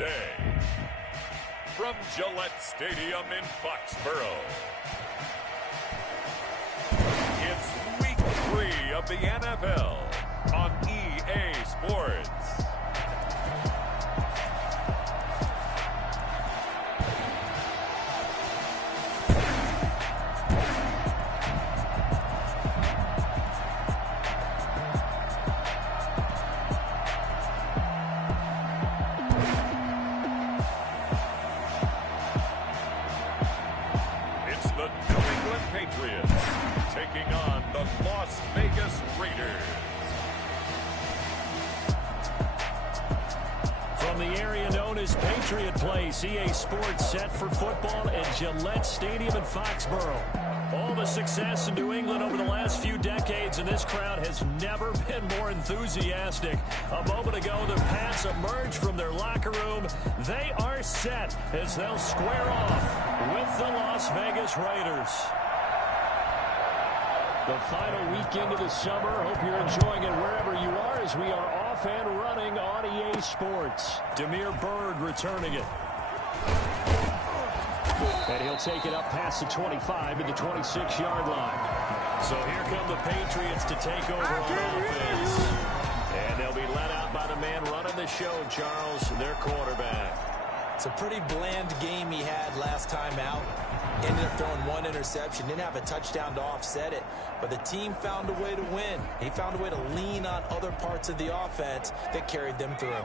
today. From Gillette Stadium in Foxborough, it's Week 3 of the NFL on EA Sports. Patriots taking on the Las Vegas Raiders. From the area known as Patriot Place, EA Sports set for football at Gillette Stadium in Foxborough. All the success in New England over the last few decades, and this crowd has never been more enthusiastic. A moment ago, the Pats emerged from their locker room. They are set as they'll square off with the Las Vegas Raiders. The final weekend of the summer. Hope you're enjoying it wherever you are as we are off and running on EA Sports. Demir Bird returning it. And he'll take it up past the 25 at the 26-yard line. So here come the Patriots to take over on offense. And they'll be let out by the man running the show, Charles, their quarterback. It's a pretty bland game he had last time out. Ended up throwing one interception. Didn't have a touchdown to offset it. But the team found a way to win. He found a way to lean on other parts of the offense that carried them through.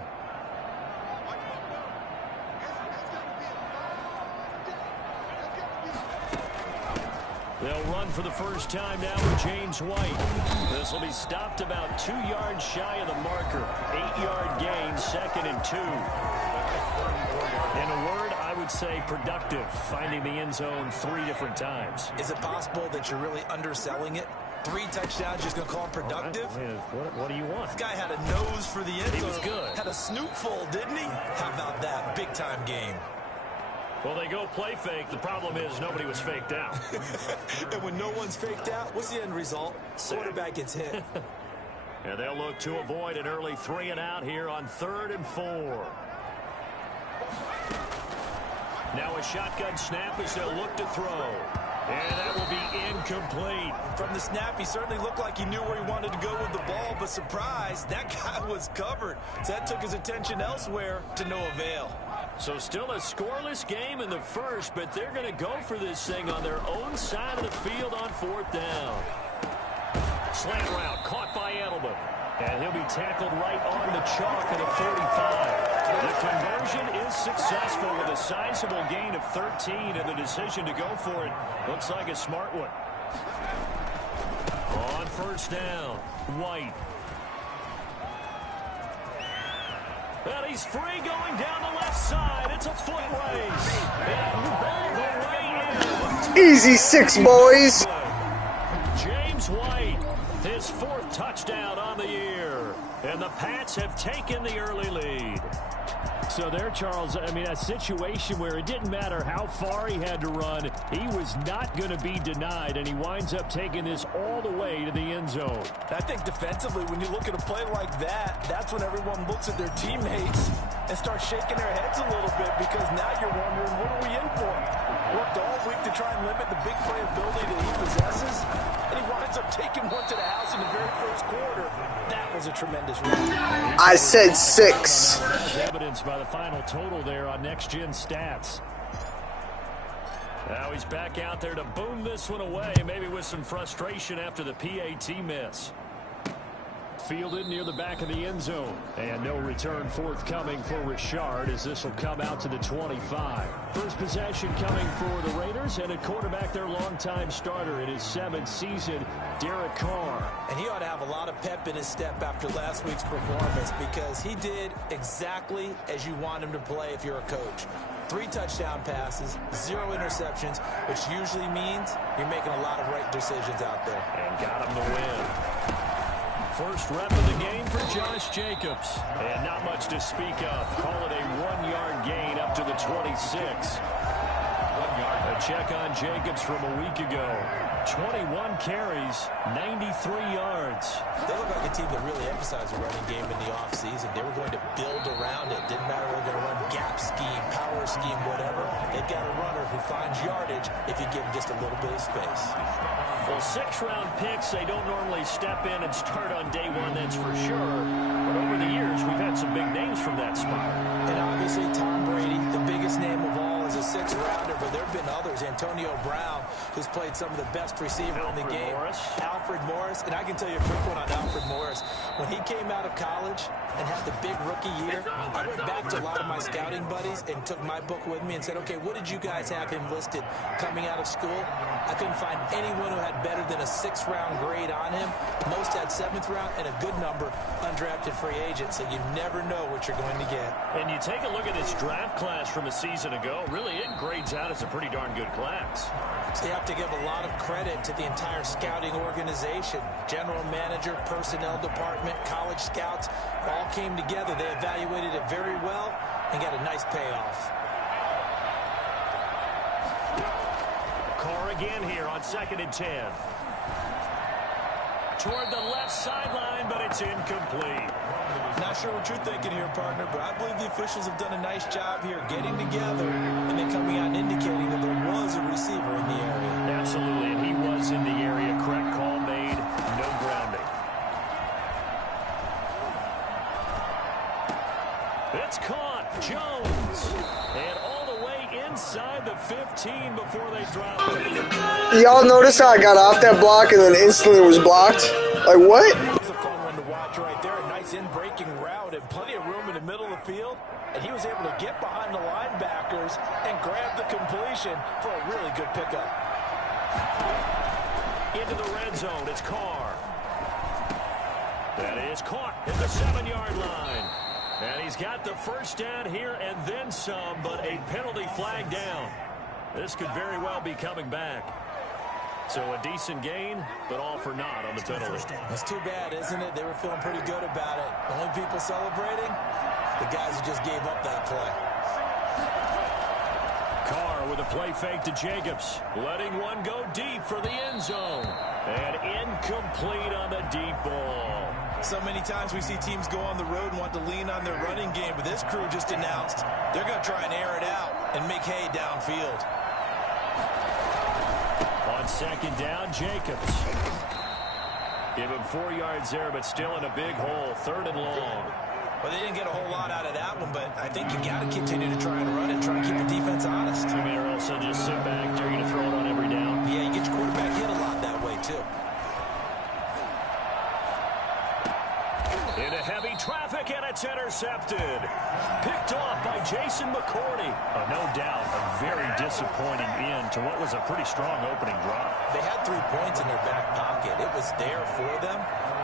They'll run for the first time now with James White. This will be stopped about 2 yards shy of the marker. 8-yard gain, 2nd and 2. In a word, I would say productive, finding the end zone 3 different times. Is it possible that you're really underselling it? 3 touchdowns, just going to call him productive? What do you want? This guy had a nose for the end zone. He was good. Had a snootful, didn't he? How about that? Big-time game. Well, they go play fake. The problem is nobody was faked out. And when no one's faked out, what's the end result? Quarterback gets hit. And they'll look to avoid an early 3 and out here on 3rd and 4. Now a shotgun snap as they'll look to throw. And that will be incomplete. From the snap, he certainly looked like he knew where he wanted to go with the ball, but surprise, that guy was covered. So that took his attention elsewhere to no avail. So still a scoreless game in the first, but they're going to go for this thing on their own side of the field on 4th down. Slant route caught by Edelman. And he'll be tackled right on the chalk at the 45. The conversion is successful with a sizable gain of 13, and the decision to go for it looks like a smart one. On 1st down, White. And he's free going down the left side. It's a foot race. And all the way in. Easy 6, boys. James White, his 4th touchdown on the year. And the Pats have taken the early lead. So there, Charles, I mean, a situation where it didn't matter how far he had to run, he was not going to be denied, and he winds up taking this all the way to the end zone. I think defensively, when you look at a play like that, that's when everyone looks at their teammates and starts shaking their heads a little bit, because now you're wondering, what are we in for? Worked all week to try and limit the big play ability that he possesses, and he winds up taking one to the house in the very first quarter. That was a tremendous run. I said 6. Evidenced by the final total there on Next Gen Stats. Now he's back out there to boom this one away, maybe with some frustration after the PAT miss. Fielded near the back of the end zone. And no return forthcoming for Richard as this will come out to the 25. First possession coming for the Raiders, and at quarterback their longtime starter in his 7th season, Derek Carr. And he ought to have a lot of pep in his step after last week's performance, because he did exactly as you want him to play if you're a coach. 3 touchdown passes, 0 interceptions, which usually means you're making a lot of right decisions out there. And got him the win. First rep of the game for Josh Jacobs. And not much to speak of. Call it a 1-yard gain up to the 26. A check on Jacobs from a week ago. 21 carries, 93 yards. They look like a team that really emphasized the running game in the offseason. They were going to build around it. Didn't matter whether they were going to run gap scheme, power scheme, whatever, they've got a runner who finds yardage if you give him just a little bit of space. Well, 6th-round picks, they don't normally step in and start on day one, that's for sure. But over the years, we've had some big names from that spot. And obviously, Tom Brady, the biggest name of all, is a 6th-rounder, but there have been others. Antonio Brown, who's played some of the best receiver in the game. Alfred Morris. And I can tell you a quick one on Alfred Morris. When he came out of college and had the big rookie year, I went back to a lot of my scouting buddies and took my book with me and said, okay, what did you guys have him listed coming out of school? I couldn't find anyone who had better than a 6th-round grade on him. Most had 7th round and a good number undrafted free agent, so you never know what you're going to get. And you take a look at this draft class from a season ago, really it grades out as a pretty darn good class. So you have to give a lot of credit to the entire scouting organization. General manager, personnel department, college scouts, all came together. They evaluated it very well and got a nice payoff. Carr again here on 2nd and 10. Toward the left sideline, but it's incomplete. Not sure what you're thinking here, partner, but I believe the officials have done a nice job here getting together and then coming out and indicating that there was a receiver in the area. Absolutely, and he was in the area. Correct call made, no grounding. It's caught, Jones, and all the way inside the 15 before they drop it. Y'all notice how I got off that block and then instantly was blocked? Like, what? It's a fun one to watch right there. A nice in-breaking route and plenty of room in the middle of the field. And he was able to get behind the linebackers and grab the completion for a really good pickup. Into the red zone, it's Carr. That is caught at the 7-yard line. And he's got the first down here and then some, but a penalty flag down. This could very well be coming back. So a decent gain, but all for naught on the penalty. That's too bad, isn't it? They were feeling pretty good about it. The only people celebrating, the guys who just gave up that play. Carr with a play fake to Jacobs, letting one go deep for the end zone. And incomplete on the deep ball. So many times we see teams go on the road and want to lean on their running game, but this crew just announced they're going to try and air it out and make hay downfield. On 2nd down, Jacobs. Give him 4 yards there, but still in a big hole. 3rd and long. Well, they didn't get a whole lot out of that one, but I think you got to continue to try and run it, try and keep the defense honest. I mean, or else they'll just sit back. They're going to throw it on every down. Yeah, you get your quarterback hit a lot that way, too. Into heavy traffic, and it's intercepted. Picked off by Jason McCourty. No doubt, a very disappointing end to what was a pretty strong opening drive. They had 3 points in their back pocket. It was there for them.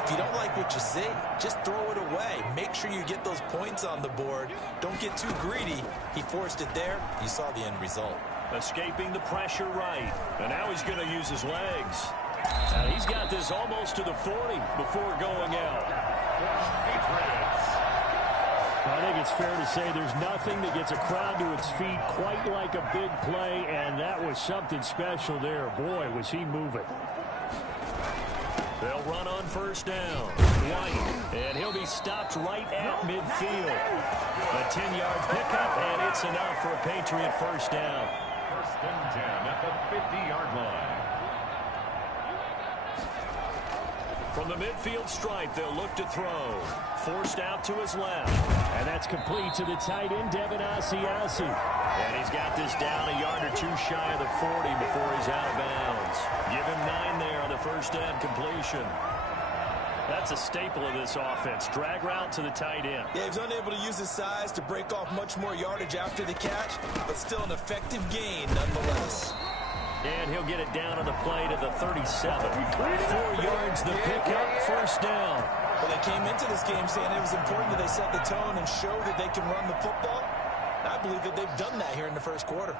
If you don't like what you see, just throw it away. Make sure you get those points on the board. Don't get too greedy. He forced it there. You saw the end result. Escaping the pressure right. And now he's going to use his legs. And he's got this almost to the 40 before going out. I think it's fair to say there's nothing that gets a crowd to its feet quite like a big play, and that was something special there. Boy, was he moving. They'll run on 1st down. White, and he'll be stopped right at midfield. A 10-yard pickup, and it's enough for a Patriot 1st down. 1st and 10 at the 50-yard line. From the midfield stripe, they'll look to throw. Forced out to his left. And that's complete to the tight end, Devin Asiasi. And he's got this down a yard or 2 shy of the 40 before he's out of bounds. Give him 9 there on the 1st down completion. That's a staple of this offense. Drag route to the tight end. Yeah, he's unable to use his size to break off much more yardage after the catch, but still an effective gain nonetheless. And he'll get it down on the play to the 37. 4 yards the pickup, 1st down. Well, they came into this game saying it was important that they set the tone and show that they can run the football. And I believe that they've done that here in the 1st quarter.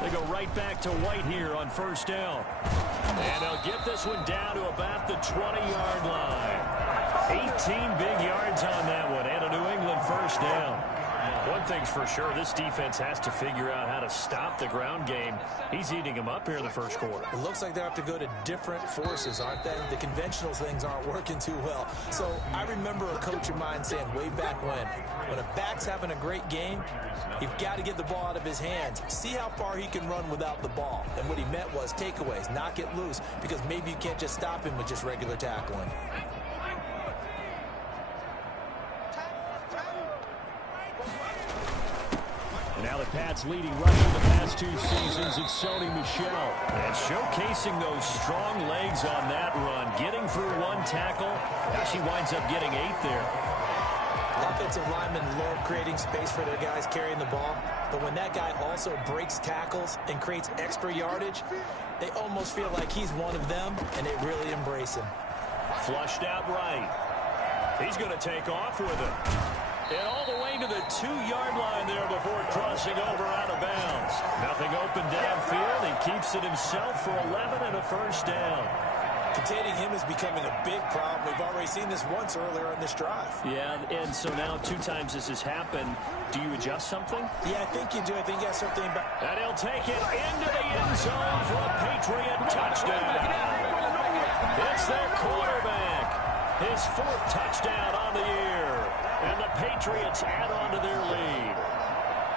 They go right back to White here on 1st down. And they'll get this one down to about the 20-yard line. 18 big yards on that one, and a New England 1st down. One thing's for sure, this defense has to figure out how to stop the ground game. He's eating them up here in the first quarter. It looks like they have to go to different forces, aren't they? The conventional things aren't working too well. So I remember a coach of mine saying way back when a back's having a great game, you've got to get the ball out of his hands. See how far he can run without the ball. And what he meant was takeaways, knock it loose, because maybe you can't just stop him with just regular tackling. Now the Pats leading rushing the past 2 seasons. It's Sony Michel. And showcasing those strong legs on that run. Getting through 1 tackle. Now she winds up getting 8 there. Offensive linemen love creating space for their guys carrying the ball. But when that guy also breaks tackles and creates extra yardage, they almost feel like he's one of them, and they really embrace him. Flushed out right. He's going to take off with it. And all the way to the 2-yard line there before crossing over out of bounds. Nothing open downfield. He keeps it himself for 11 and a first down. Containing him is becoming a big problem. We've already seen this once earlier in this drive. Yeah, and so now 2 times this has happened. Do you adjust something? Yeah, I think you do. I think you have something about... And he'll take it into the end zone for a Patriot touchdown. It's their quarterback. His 4th touchdown on the year. And the Patriots add on to their lead.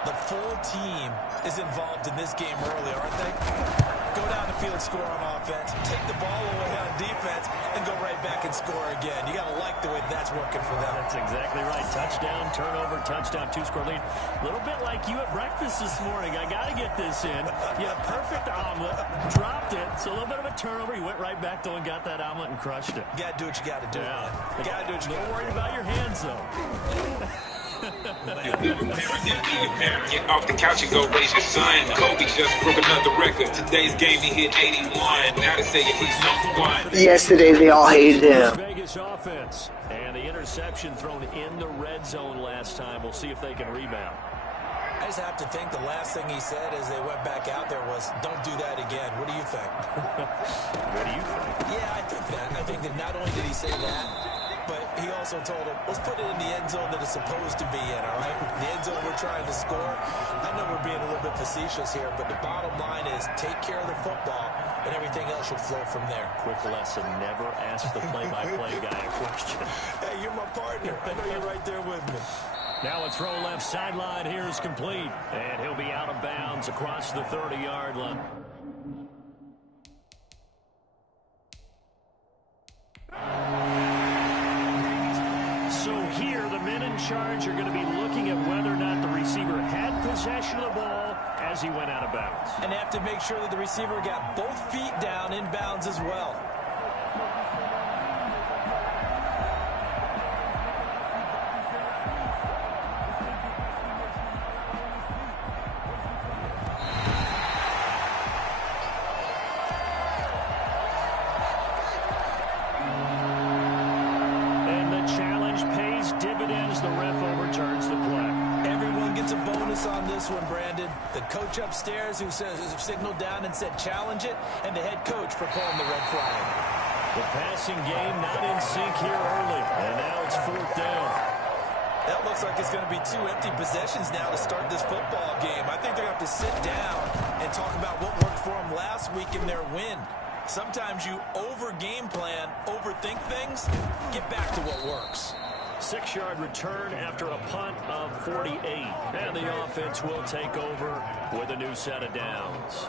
The full team is involved in this game early, aren't they? Go down the field, score on offense, take the ball away on defense, and go right back and score again. You got to like the way that's working for them. That's exactly right. Touchdown, turnover, touchdown, 2-score lead. A little bit like you at breakfast this morning. I got to get this in. You had a perfect omelet, dropped it. So a little bit of a turnover. You went right back though and got that omelet and crushed it. You got to do what you got to do. Yeah. You got to do what you got to do. Don't worry about your hands though. Get off the couch and go raise your son. Kobe just broke another record. Today's game he hit 81. Now they say he's #1. Yesterday they all hated him. Vegas offense. And the interception thrown in the red zone last time. We'll see if they can rebound. I just have to think the last thing he said as they went back out there was, don't do that again. What do you think? What do you think? Yeah, I think that. I think that not only did he say that, but he also told him, let's put it in the end zone that it's supposed to be in, all right? The end zone we're trying to score. I know we're being a little bit facetious here, but the bottom line is take care of the football, and everything else should flow from there. Quick lesson, never ask the play-by-play guy a question. Hey, you're my partner. I know you're right there with me. Now a throw left sideline here is complete. And he'll be out of bounds across the 30-yard line. So here, the men in charge are going to be looking at whether or not the receiver had possession of the ball as he went out of bounds. And they have to make sure that the receiver got both feet down in bounds as well. On this one, Brandon, the coach upstairs who signaled down and said challenge it, and the head coach for pulling the red flag. The passing game not in sync here early, and now it's 4th down. That looks like it's going to be 2 empty possessions now to start this football game. I think they're going to have to sit down and talk about what worked for them last week in their win. Sometimes you over-game plan, overthink things, get back to what works. 6-yard return after a punt of 48. And the offense will take over with a new set of downs.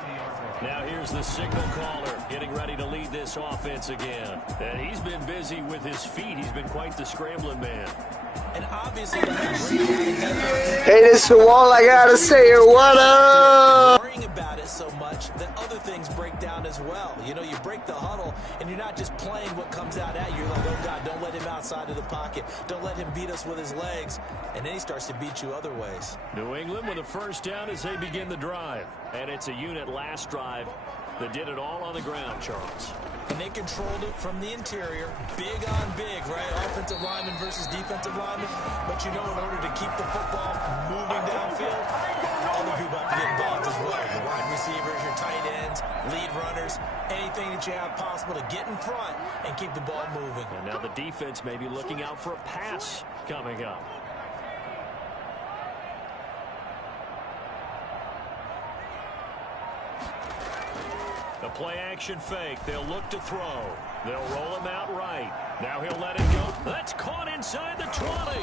Now here's the signal caller getting ready to lead this offense again. And he's been busy with his feet. He's been quite the scrambling man. And obviously, Hey, this the wall. I gotta say it. What up? Worrying about it so much that other things break down as well. You know, you break the huddle, and you're not just playing what comes out at you. You're like, oh, God, don't let him outside of the pocket. Don't let him beat us with his legs. And then he starts to beat you other ways. New England with a first down as they begin the drive. And it's a unit last drive that did it all on the ground, Charles. And they controlled it from the interior, big on big, right? Offensive lineman versus defensive lineman. But you know, in order to keep the football moving downfield, other people have to get involved as well. Your wide receivers, your tight ends, lead runners, anything that you have possible to get in front and keep the ball moving. And now the defense may be looking out for a pass coming up. play action fake. They'll look to throw. They'll roll him out right. Now he'll let it go. That's caught inside the 20.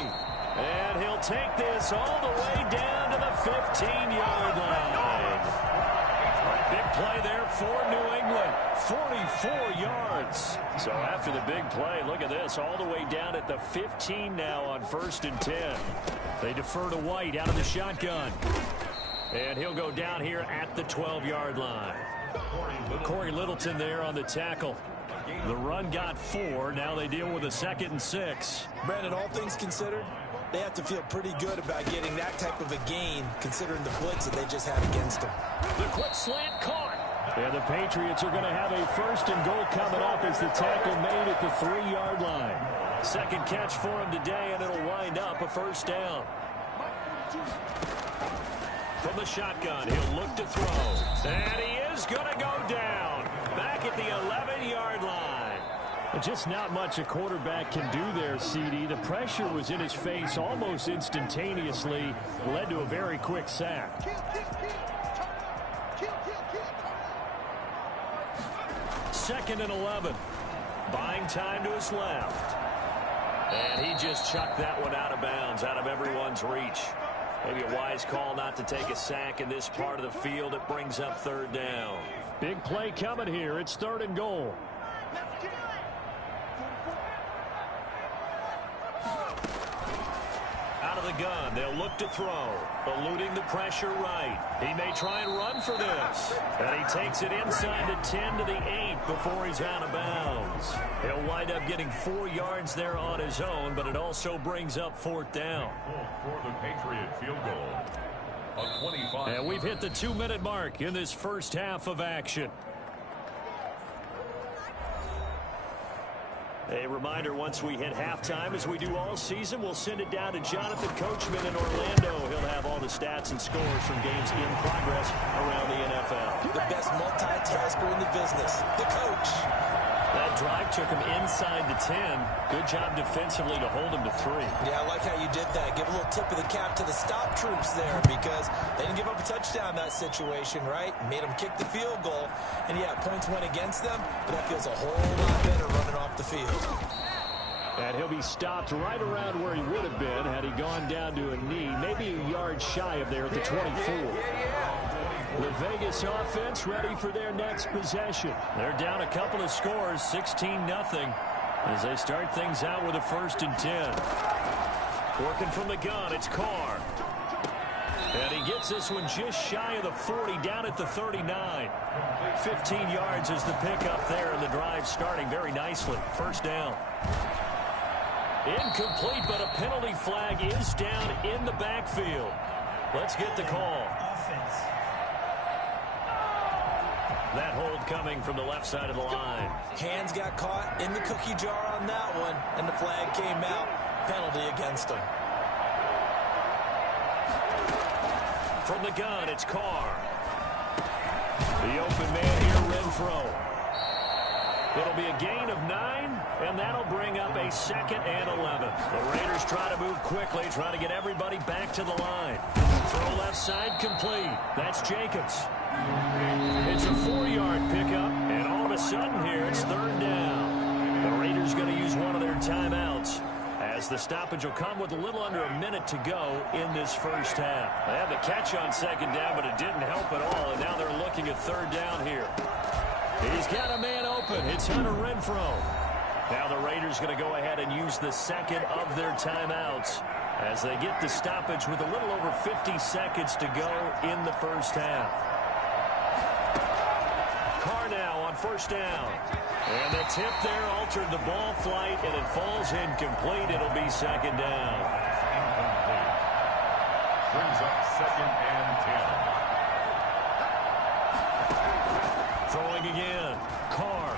And he'll take this all the way down to the 15-yard line. Big play there for New England. 44 yards. So after the big play, look at this. All the way down at the 15 now on 1st and 10. They defer to White out of the shotgun. And he'll go down here at the 12-yard line. Corey Littleton there on the tackle. The run got 4. Now they deal with a 2nd and 6. Brandon, all things considered, they have to feel pretty good about getting that type of a gain, considering the blitz that they just had against them. The quick slant caught. And the Patriots are going to have a 1st and goal coming up as the tackle made at the 3-yard line. Second catch for him today, and it'll wind up a 1st down. From the shotgun, he'll look to throw. And he is going to go down. Back at the 11-yard line. Just not much a quarterback can do there, CD. The pressure was in his face almost instantaneously. Led to a very quick sack. 2nd and 11. Buying time to his left. And he just chucked that one out of bounds, out of everyone's reach. Maybe a wise call not to take a sack in this part of the field. It brings up 3rd down. Big play coming here. It's 3rd and goal. Out of the gun, they'll look to throw. Eluding the pressure right. He may try and run for this. And he takes it inside the 10 to the 8 before he's out of bounds. He'll wind up getting 4 yards there on his own, but it also brings up 4th down. For the Patriot field goal. A 25. And we've hit the 2-minute mark in this first half of action. A reminder, once we hit halftime, as we do all season, we'll send it down to Jonathan Coachman in Orlando. He'll have all the stats and scores from games in progress around the NFL. The best multitasker in the business, the coach. That drive took him inside the 10. Good job defensively to hold him to 3. Yeah, I like how you did that. Give a little tip of the cap to the stop troops there, because they didn't give up a touchdown in that situation, right? Made them kick the field goal. And, yeah, points went against them, but that feels a whole lot better running off the field. And he'll be stopped right around where he would have been had he gone down to a knee, maybe a yard shy of there at the 24. The Vegas offense ready for their next possession. They're down a couple of scores, 16-0, as they start things out with a 1st and 10. Working from the gun, it's Carr. And he gets this one just shy of the 40, down at the 39. 15 yards is the pickup there, and the drive starting very nicely. 1st down. Incomplete, but a penalty flag is down in the backfield. Let's get the call. That hold coming from the left side of the line. Hands got caught in the cookie jar on that one, and the flag came out. Penalty against him. From the gun, it's Carr. The open man here, Renfro. It'll be a gain of 9, and that'll bring up a 2nd and 11. The Raiders try to move quickly, trying to get everybody back to the line. Throw left side complete. That's Jacobs. It's a 4-yard pickup, and all of a sudden here, it's 3rd down. The Raiders going to use one of their timeouts, as the stoppage will come with a little under a minute to go in this first half. They had the catch on 2nd down, but it didn't help at all, and now they're looking at 3rd down here. He's got a man open. It's Hunter Renfro. Now the Raiders going to go ahead and use the 2nd of their timeouts as they get the stoppage with a little over 50 seconds to go in the first half. Carr now on 1st down. And the tip there altered the ball flight, and it falls incomplete. It'll be 2nd down. Brings up 2nd and 10. Throwing again. Carr.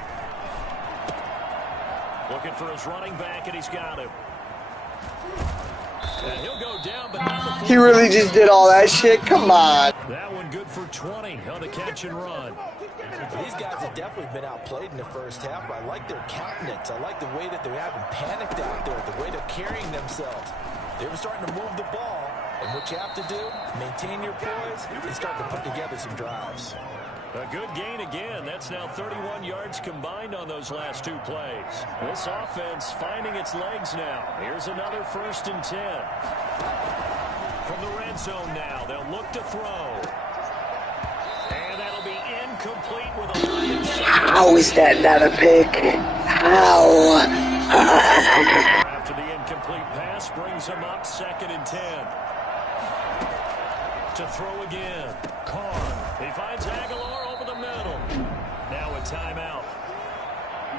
Looking for his running back, and he's got him. And he'll go down, but not before. He really just did all that shit? Come on. That one good for 20 on the catch and run. These guys have definitely been outplayed in the first half, but I like their countenance. I like the way that they haven't panicked out there, the way they're carrying themselves. They were starting to move the ball, and what you have to do, maintain your poise and start to put together some drives. A good gain again. That's now 31 yards combined on those last 2 plays. This offense finding its legs now. Here's another 1st and 10. From the red zone now, they'll look to throw. And that'll be incomplete with a line of sight. How is that not a pick? How? After the incomplete pass brings him up 2nd and 10. To throw again. Carr. He finds Aguilar over the middle. Now a timeout.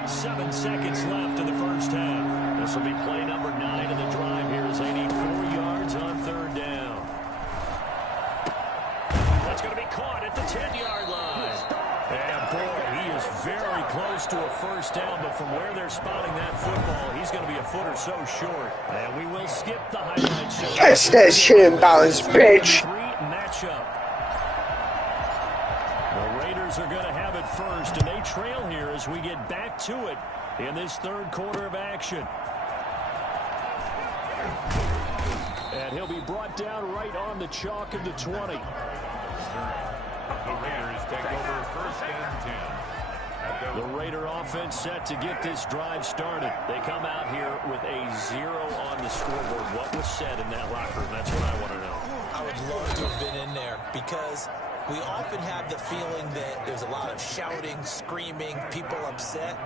7 seconds left in the first half. This will be play number 9 of the drive here as they need 4 yards on 3rd down. That's going to be caught at the 10-yard line. And boy, he is very close to a 1st down, but from where they're spotting that football, he's going to be a foot or so short. And we will skip the highlight show. Catch that shit in bounds, bitch. Matchup. The Raiders are going to have it first, and they trail here as we get back to it in this 3rd quarter of action. And he'll be brought down right on the chalk of the 20. The Raiders take over 1st and 10. The Raider offense set to get this drive started. They come out here with a 0 on the scoreboard. What was said in that locker room? That's what I want to know. I would love to have been in there because we often have the feeling that there's a lot of shouting, screaming, people upset.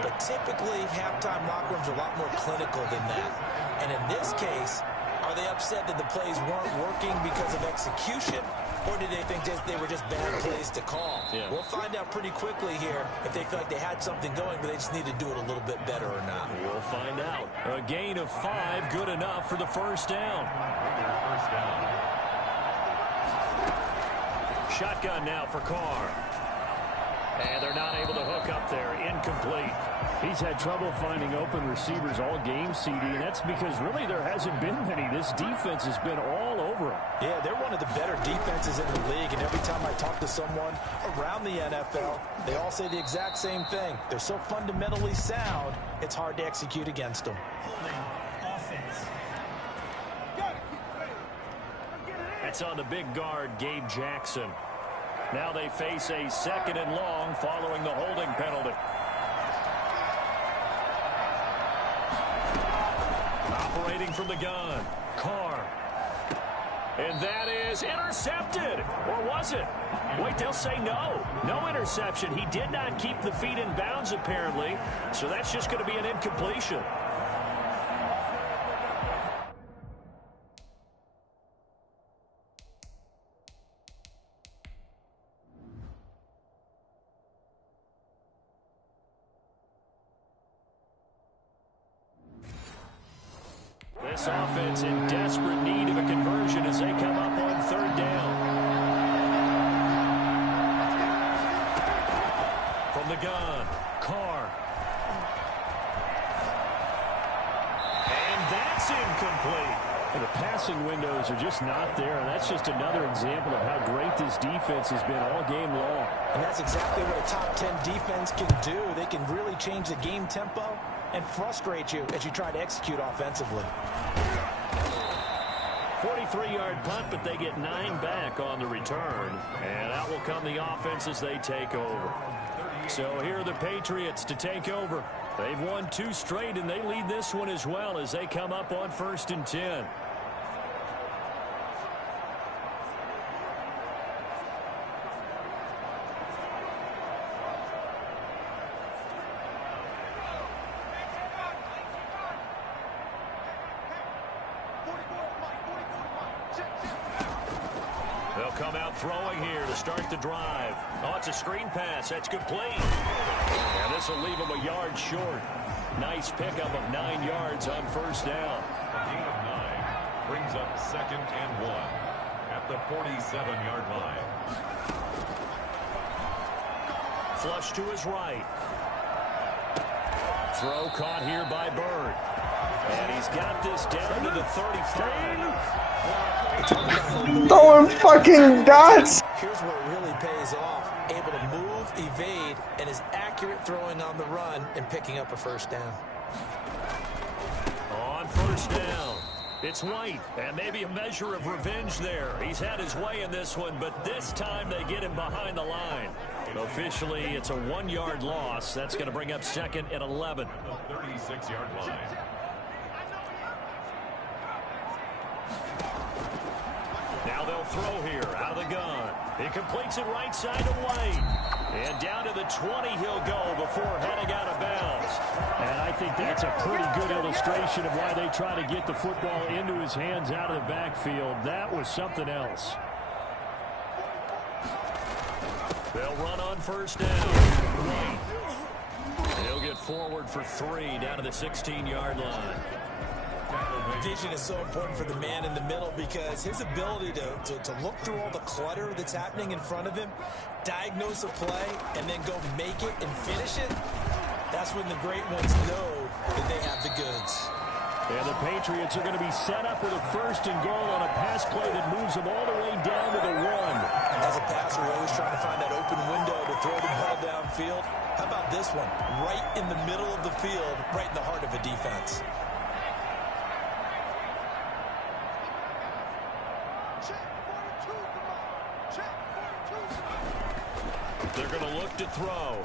But typically, halftime locker rooms are a lot more clinical than that. And in this case, are they upset that the plays weren't working because of execution? Or did they think they were just bad plays to call? Yeah. We'll find out pretty quickly here if they feel like they had something going, but they just need to do it a little bit better or not. We'll find out. A gain of 5, good enough for the 1st down. Shotgun now for Carr. And they're not able to hook up there. Incomplete. He's had trouble finding open receivers all game, CD, and that's because really there hasn't been many. This defense has been all over him. Yeah, they're one of the better defenses in the league, and every time I talk to someone around the NFL, they all say the exact same thing. They're so fundamentally sound, it's hard to execute against them. That's on the big guard, Gabe Jackson. Now they face a 2nd and long following the holding penalty. Operating from the gun, Carr. And that is intercepted. Or was it? Wait, they'll say no. No interception. He did not keep the feet in bounds, apparently. So that's just going to be an incompletion. This offense in desperate need of a conversion as they come up on 3rd down. From the gun, Carr. And that's incomplete. And the passing windows are just not there, and that's just another example of how great this defense has been all game long. And that's exactly what a top 10 defense can do. They can really change the game tempo and frustrate you as you try to execute offensively. 43-yard punt, but they get 9 back on the return. And out will come the offense as they take over. So here are the Patriots to take over. They've won 2 straight, and they lead this one as well as they come up on 1st and 10. They'll come out throwing here to start the drive. Oh, it's a screen pass. That's complete. And this will leave them a yard short. Nice pickup of 9 yards on 1st down. A gain of 9 brings up 2nd and 1 at the 47-yard line. Flush to his right. Throw caught here by Bird. And he's got this down to the 35. Throwing fucking dots. Here's where it really pays off. Able to move, evade, and is accurate throwing on the run and picking up a 1st down. On 1st down. It's White, and maybe a measure of revenge there. He's had his way in this one, but this time they get him behind the line. Officially, it's a 1-yard loss. That's going to bring up 2nd and 11. 36-yard line. Now they'll throw here out of the gun. He completes it right side to White. And down to the 20 he'll go before heading out of bounds. And I think that's a pretty good illustration of why they try to get the football into his hands out of the backfield. That was something else. They'll run on first down. White. He'll get forward for 3 down to the 16-yard line. Vision is so important for the man in the middle because his ability to look through all the clutter that's happening in front of him, diagnose a play, and then go make it and finish it, that's when the great ones know that they have the goods. And the Patriots are going to be set up with a 1st and goal on a pass play that moves them all the way down to the 1. As a passer, you're always trying to find that open window to throw the ball downfield. How about this one? Right in the middle of the field, right in the heart of a defense. They're going to look to throw.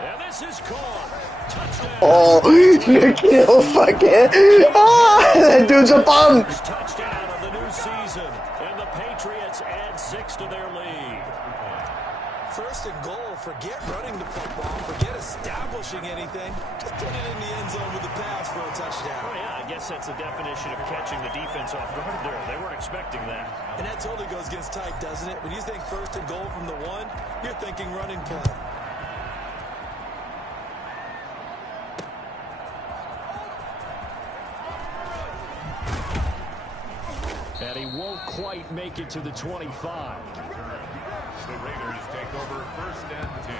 And this is caught. Touchdown. Oh, you kill fucking. Ah, that dude's a bum. Touchdown of the new season. And the Patriots add 6 to their lead. 1st and goal. Forget running the football. Forget establishing anything. Just put it in the end zone with the pass for a touchdown. Oh, yeah, I guess that's the definition of catching the defense off guard there. They weren't expecting that. And that totally goes against type, doesn't it? When you think 1st and goal from the 1, you're thinking running play. And he won't quite make it to the 25. The Raiders take over 1st and 10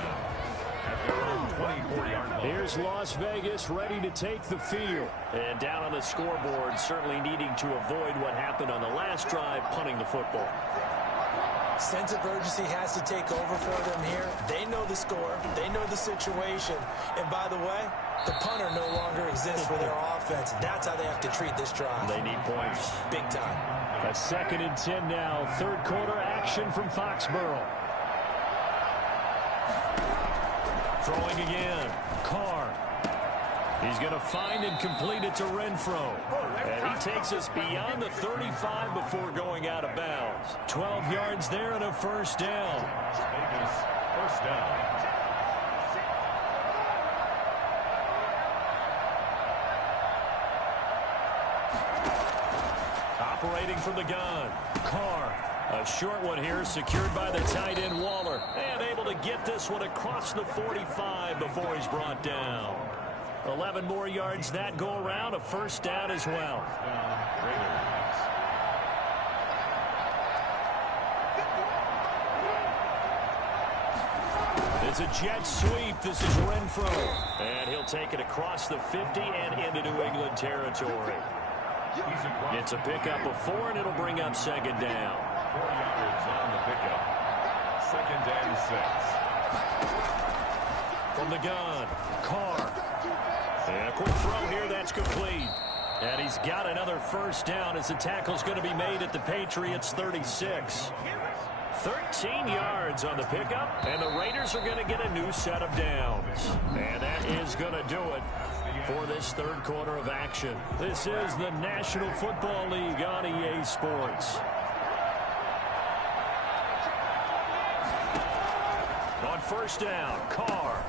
at their own 24-yard line. Here's Las Vegas ready to take the field. And down on the scoreboard, certainly needing to avoid what happened on the last drive, punting the football. Sense of urgency has to take over for them here. They know the score. They know the situation. And by the way, the punter no longer exists for their offense. That's how they have to treat this drive. They need points. Big time. A 2nd and 10 now. 3rd quarter action from Foxborough. Throwing again. Carr. He's going to find and complete it to Renfro. And he takes us beyond the 35 before going out of bounds. 12 yards there and a 1st down. Vegas, 1st down. Operating from the gun. Carr. A short one here, secured by the tight end Waller. And able to get this one across the 45 before he's brought down. 11 more yards that go around, a 1st down as well. It's a jet sweep. This is Renfro. And he'll take it across the 50 and into New England territory. It's a pickup of 4, and it'll bring up 2nd down. 4 yards on the pickup. 2nd and 6. From the gun, Carr. And a quick throw here, that's complete. And he's got another 1st down as the tackle's going to be made at the Patriots' 36. 13 yards on the pickup, and the Raiders are going to get a new set of downs. And that is going to do it for this 3rd quarter of action. This is the National Football League on EA Sports. On 1st down, Carr.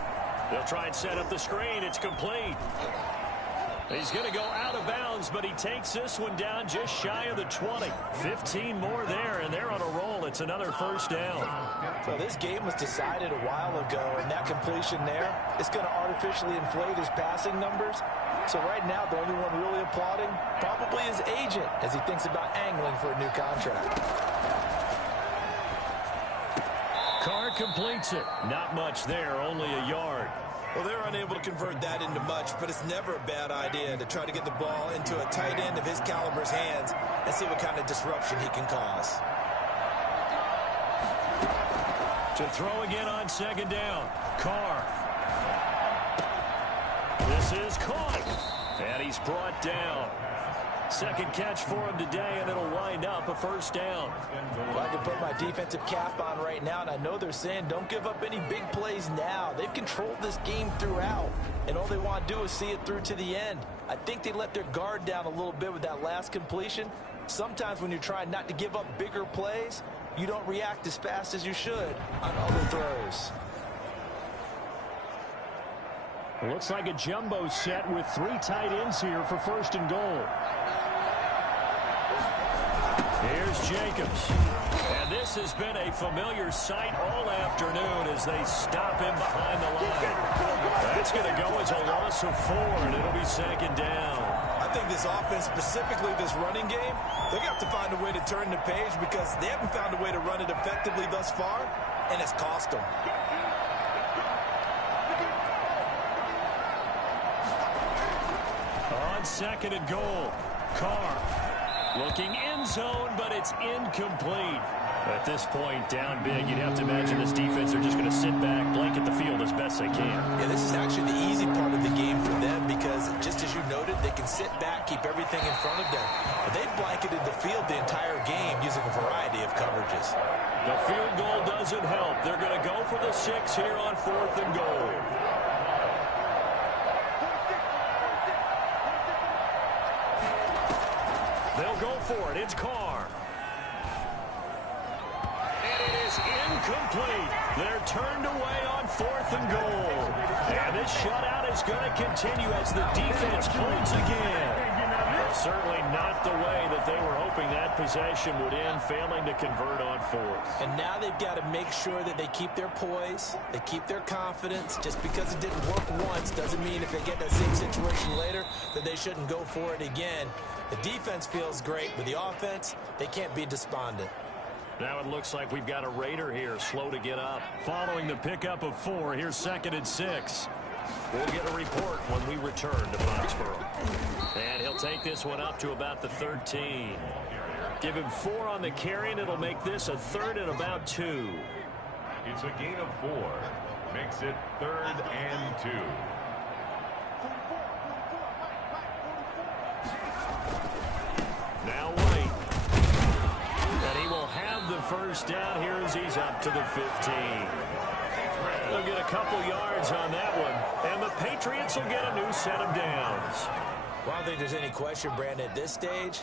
They'll try and set up the screen. It's complete. He's going to go out of bounds, but he takes this one down just shy of the 20. 15 more there, and they're on a roll. It's another 1st down. So this game was decided a while ago, and that completion there is going to artificially inflate his passing numbers. So right now, the only one really applauding probably his agent as he thinks about angling for a new contract. Carr completes it. Not much there, only a yard. Well, they're unable to convert that into much, but it's never a bad idea to try to get the ball into a tight end of his caliber's hands and see what kind of disruption he can cause. To throw again on 2nd down. Carr. This is caught. And he's brought down. Second catch for him today, and it'll wind up a first down. Well, I can put my defensive cap on right now, and I know they're saying don't give up any big plays now. They've controlled this game throughout, and all they want to do is see it through to the end. I think they let their guard down a little bit with that last completion. Sometimes when you're trying not to give up bigger plays, you don't react as fast as you should on other throws. It looks like a jumbo set with 3 tight ends here for first and goal. Here's Jacobs. And this has been a familiar sight all afternoon as they stop him behind the line. That's going to go as a loss of 4, and it'll be second down. I think this offense, specifically this running game, they got to find a way to turn the page because they haven't found a way to run it effectively thus far, and it's cost them. On second and goal, Carr looking end zone, but it's incomplete. At this point, down big, you'd have to imagine this defense are just going to sit back, blanket the field as best they can. Yeah, this is actually the easy part of the game for them because, just as you noted, they can sit back, keep everything in front of them. But they've blanketed the field the entire game using a variety of coverages. The field goal doesn't help. They're going to go for the 6 here on 4th and goal. They'll go for it. It's Carr. And it is incomplete. They're turned away on 4th and goal. And this shutout is going to continue as the defense holds again. Well, certainly not the way that they were hoping that possession would end, failing to convert on 4th. And now they've got to make sure that they keep their poise, they keep their confidence. Just because it didn't work once doesn't mean if they get that same situation later that they shouldn't go for it again. The defense feels great, but the offense, they can't be despondent. Now it looks like we've got a Raider here, slow to get up. Following the pickup of 4, here's 2nd and 6. We'll get a report when we return to Foxborough. And he'll take this one up to about the 13. Give him 4 on the carry, and it'll make this a 3rd and about 2. It's a gain of 4. Makes it 3rd and 2. Now White. And he will have the first down here as he's up to the 15. They'll get a couple yards on that one. And the Patriots will get a new set of downs. Well, I don't think there's any question, Brandon, at this stage.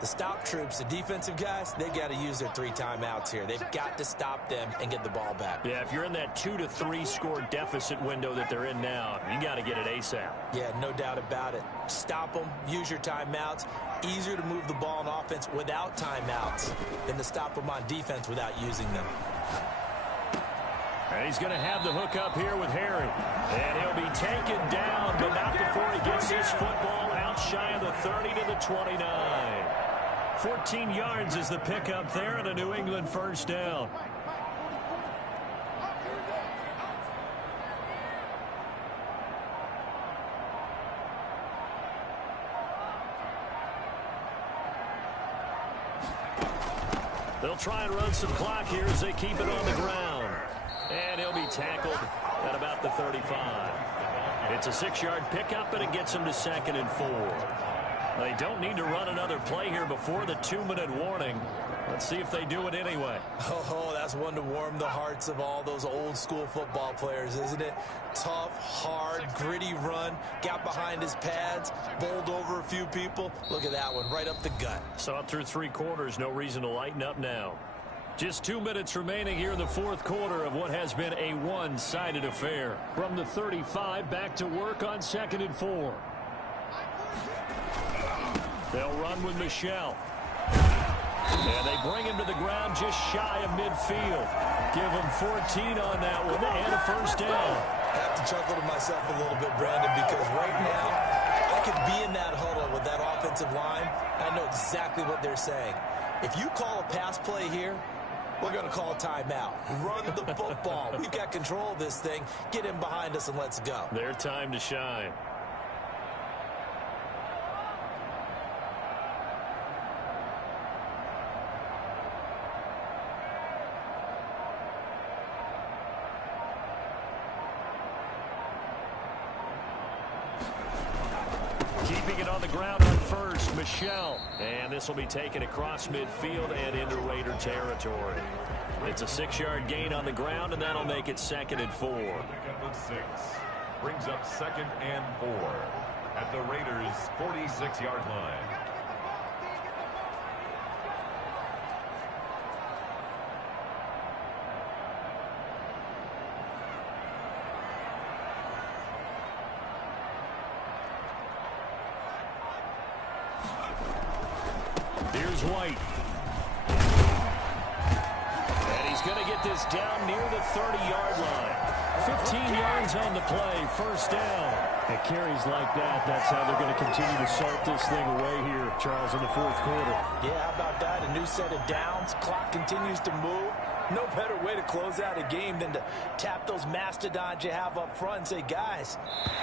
The stop troops, the defensive guys, they got to use their 3 timeouts here. They've got to stop them and get the ball back. Yeah, if you're in that 2 to 3 score deficit window that they're in now, you got to get it ASAP. Yeah, no doubt about it. Stop them, use your timeouts. Easier to move the ball on offense without timeouts than to stop them on defense without using them. And he's going to have the hook up here with Harry. And he'll be taken down, but not before he gets his football out shy of the 30 to the 29. 14 yards is the pickup there, and a New England first down. They'll try and run some clock here as they keep it on the ground. And he'll be tackled at about the 35. It's a 6-yard pickup, and it gets him to 2nd and 4. They don't need to run another play here before the 2-minute warning. Let's see if they do it anyway. Oh, that's one to warm the hearts of all those old-school football players, isn't it? Tough, hard, gritty run. Got behind his pads, bowled over a few people. Look at that one, right up the gut. Saw it through 3 quarters. No reason to lighten up now. Just 2 minutes remaining here in the 4th quarter of what has been a one-sided affair. From the 35, back to work on 2nd and 4. They'll run with Michelle. And they bring him to the ground just shy of midfield. Give him 14 on that one and a first down. I have to chuckle to myself a little bit, Brandon, because right now I could be in that huddle with that offensive line. I know exactly what they're saying. If you call a pass play here, we're going to call a timeout. Run the football. We've got control of this thing. Get him behind us and let's go. Their time to shine. Keeping it on the ground on first, Michelle. And this will be taken across midfield and into Raider territory. It's a 6-yard gain on the ground, and that'll make it 2nd and 4. 6 brings up 2nd and 4 at the Raiders' 46-yard line. Here's White. And he's going to get this down near the 30-yard line. 15 yards on the play, first down. At carries like that, that's how they're going to continue to salt this thing away here, Charles, in the 4th quarter. Yeah, how about that? A new set of downs. Clock continues to move. No better way to close out a game than to tap those mastodons you have up front and say, guys,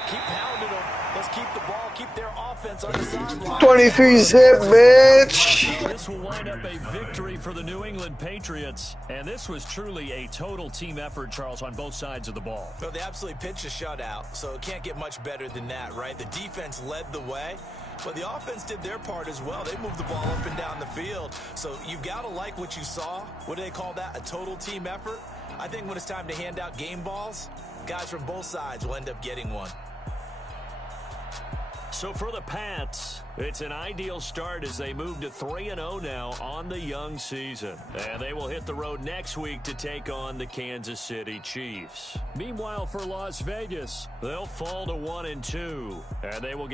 keep pounding them. Let's keep the ball, keep their offense on the sideline. 23 zip, bitch. This will wind up a victory for the New England Patriots. And this was truly a total team effort, Charles, on both sides of the ball. Well, they absolutely pitched a shutout, so it can't get much better than that, right? The defense led the way, but the offense did their part as well. They moved the ball up and down the field. So you've got to like what you saw. What do they call that? A total team effort? I think when it's time to hand out game balls, guys from both sides will end up getting one. So for the Pats, it's an ideal start as they move to 3-0 now on the young season. And they will hit the road next week to take on the Kansas City Chiefs. Meanwhile, for Las Vegas, They'll fall to 1-2, and they will get